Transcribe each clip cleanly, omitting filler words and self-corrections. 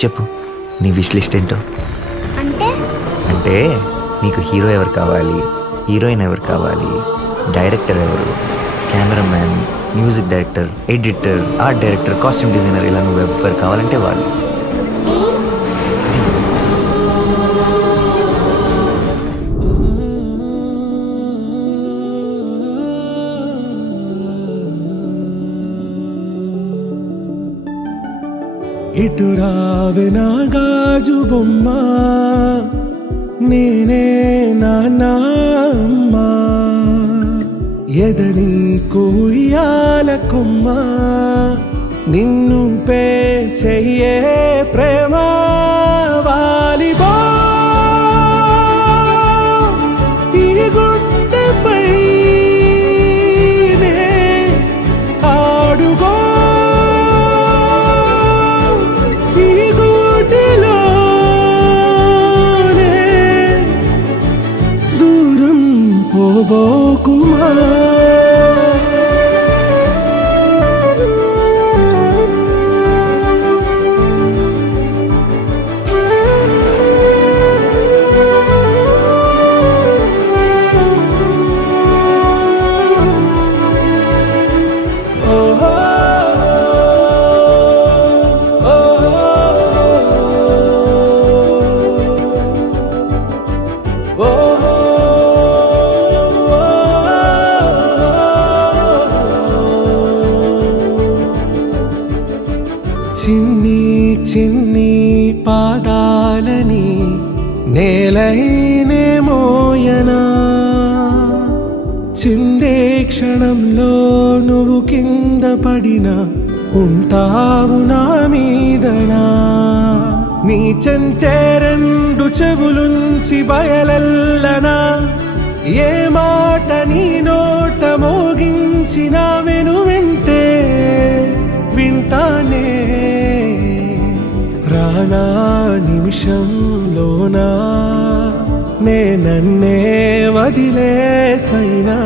నువ్వు చెప్పు, నీ విష్ లిస్ట్ ఏంటో. అంటే అంటే నీకు హీరో ఎవరు కావాలి, హీరోయిన్ ఎవరు కావాలి, డైరెక్టర్ ఎవరు, cameraman, music director, editor, art director, costume designer, ఇలా నువ్వు ఎవరు కావాలంటే వాళ్ళు. ఇటు రావే నా గాజు బొమ్మ, నేనే నాన్నమ్మ, ఎదని కుయ్యాల కొమ్మ, నిన్ను పే చెయ్యే ప్రేమ వాలిబా ఈ గుండెపై ఆడుగో పోబోకుమా. చిన్ని చిన్ని పాదాలని నేలైనే మోయనా, చిందే క్షణంలో నువ్వు కింద పడినా ఉంటావు నా మీదనా. నీ చెంతే రెండు చెవులుంచి బయలెల్లనా, ఏ మాట నీ నోట మోగించిన వెను వింటే వింటానే. రానా నిమిషంలోనా నే నన్నే వదిలేసైనా.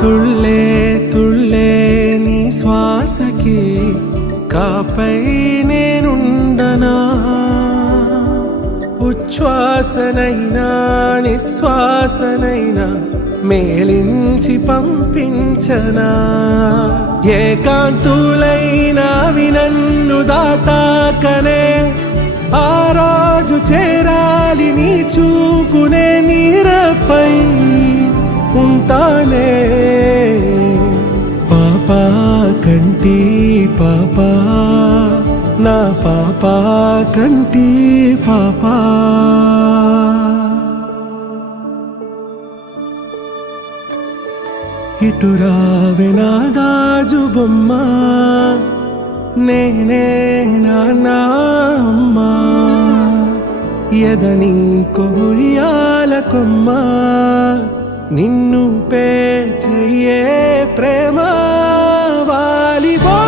తుళ్ళే తుళ్ళే నీ శ్వాసకి కాపై నేనుండనా, ఉచ్ఛ్వాసనైనా నిశ్వాసనైనా మేలించి పంపించనా. ఏకాంతులైనా నన్ను దాటాకనే ఆ రోజు చేరాలి నీ చూపునే నీరపై ఉంటానే. పాపా కంటి పాపా, నా పాపా కంటి పాపా. ఇటు రావే నా గాజు బొమ్మ, నేనే నాన్నమ్మ, ఎదని కొయ్యాల కొమ్మ, నిన్ను పే చెయ్యే ప్రేమ వాలిబా.